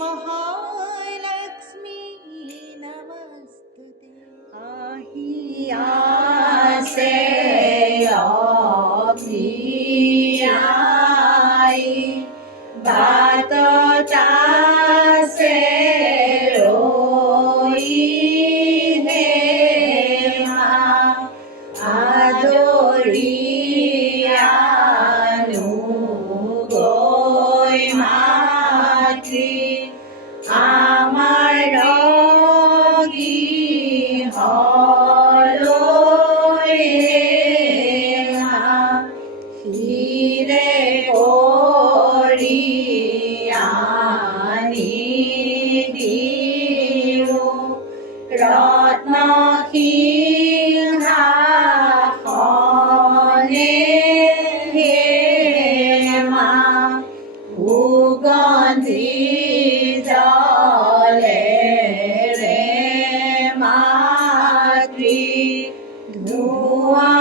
महालक्ष्मी नमस्तुते। আহিয়া से लक्ष्मी आई बात से रोई है माँ आदोरियानु गोय मातृ আমার রোগী হলো হিরে করিয়ানি দিও রত্ন সিংহাসনে হে মা সুগন্ধি জলে রে মাতৃ ধোঁয়া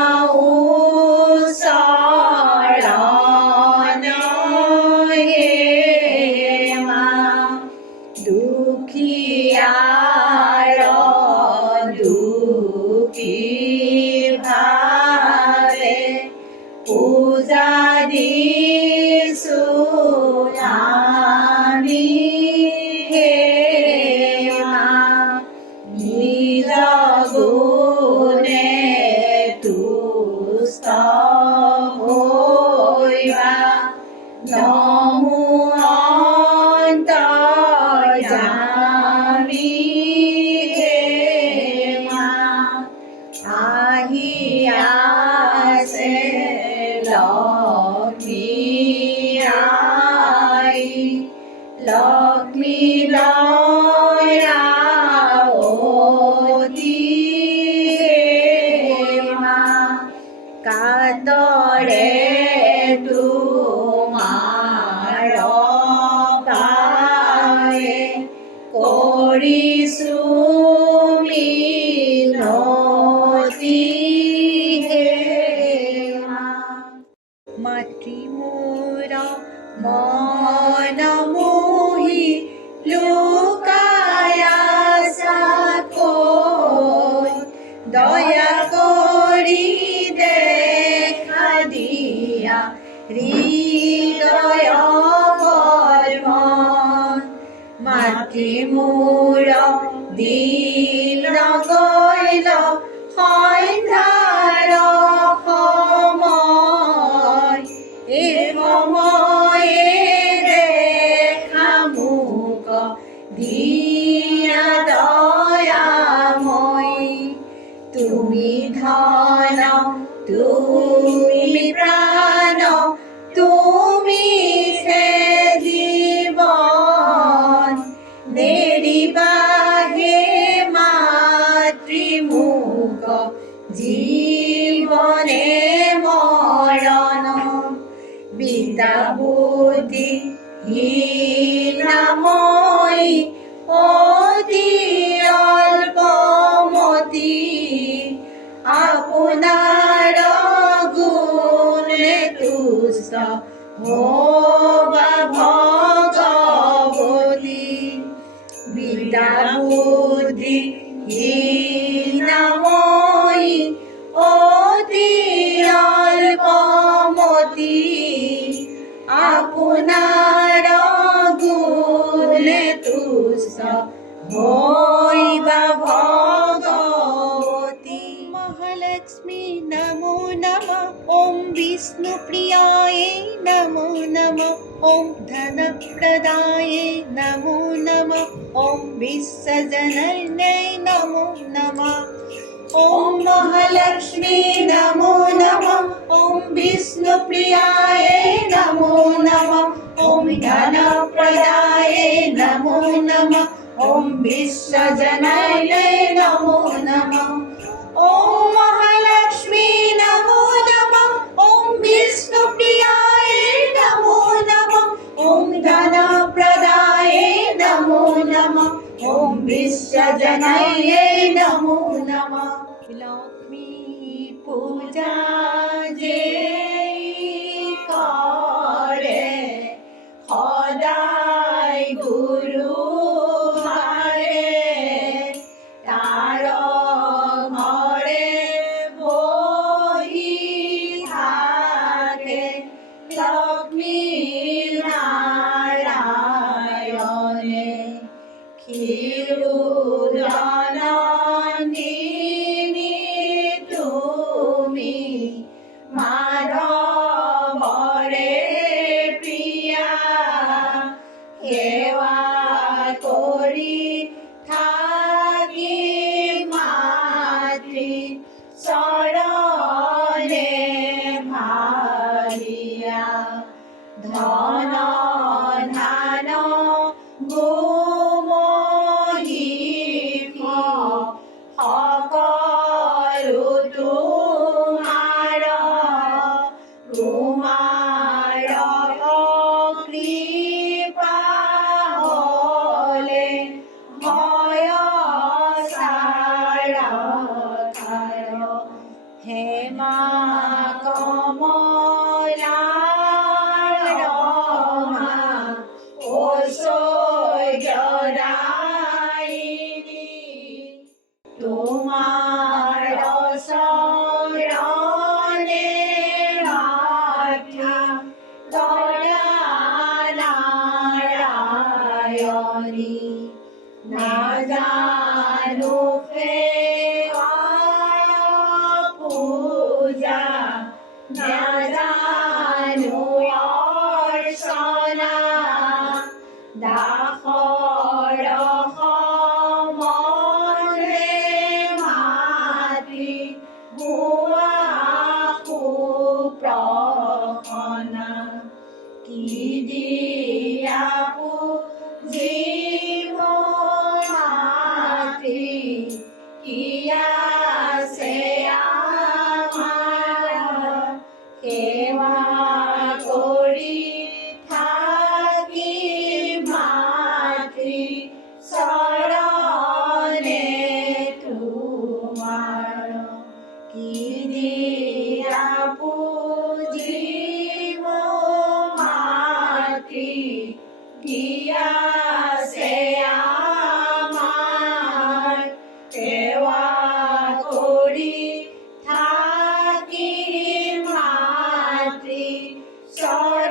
শরণ হে মা দুঃখিয়ার দুঃখী ভাবে পূজা দিছু আমি হে মা নিজ গুণে তুষ্ট হইবা নমো অন্তর্যামী হে মা আহিয়াছে লক্ষ্মী আই লক্ষ্মী লয়াবতী মা কাতরে তোমার পায়ে কৰিছো মিনতি হে মা মাতৃ মোর মন মোহি লুকায়া সাকোত দয়া কৰি দেখা দিয়া হৃদয় বৰ্মন মাতৃ মোর দিন গইল সন্ধ্যাৰ সময় এই সময়ে দেখা মুখ দিয়া দয়াময় তুমি ধন তুমি প্রাণ তুমি সে জীবন নেরিবা হে মাতৃমুখ জীবনে মরণ বিদ্যা বুদ্ধি হীনাময়ী অতি অল্পমতি আপনার গুণে তুষ্ট হবা ভগবতী বিদ্যা বুদ্ধি হীনাময়ী অতি অল্পমতি আপনার গুণে তুষ্ট হইবা ভগবতী। महालक्ष्मी नमो नमः। ॐ विष्णुप्रियाय नमो नमः। ॐ धनप्रदाय नमो नमः। ॐ विश्वजनन्यै नमो नमः। ॐ महालक्ष्मी नमो नमः। ॐ विष्णुप्रियाय नमो नमः। ॐ धनप्रदाय नमो नमः। ॐ विश्वजनन्यै नमो नमः। ॐ महालक्ष्मी नमो नमः। ॐ विष्णुप्रियाय नमो नमः। ॐ धनप्रदाय नमो नमः। ॐ विश्वजनन्यै नमो नमः। लक्ष्मी पूजा जे करे সদায় গুরু ক্ষীরুদানন্দিনী তুমি মাধবরে প্রিয়া সেবা করি থাকি মাতৃ চরণে ভারিয়া ধন ধান গুমহিম সকলো তোমাৰ কৃপা হলে ভয় সাৰথাৰ হেমা কমলাৰ ৰমা ঐশ্বৰ্যদায়িনী তোমাৰ চৰণে আঠা দয়া নাৰায়ণী নাজানো সেৱা পূজা নাজানো অৰ্চনা দাসৰ সমনে মাতি ভুৱা সুপ্ৰসনা কি দিয়া পুজিব মাতৃ কি আছে আমাৰ সেৱা কৰি থাকি মাতৃ চৰণে তোমাৰ কি দিয়া পুজিব মাতৃ কি আছে আমাৰ সেৱা কৰি থাকি মাতৃ চৰণে